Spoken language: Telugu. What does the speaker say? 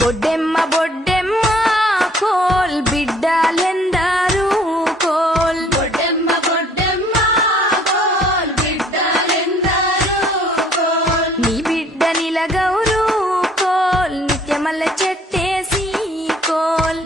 Boddemma Boddemma coal బిడ్డలెందరూ coal Boddemma Boddemma coal బిడ్డలెందరూ coal నీ బిడ్డ నిలగౌరు కోల్ నిత్యమల్ల చెట్టేసి కోల్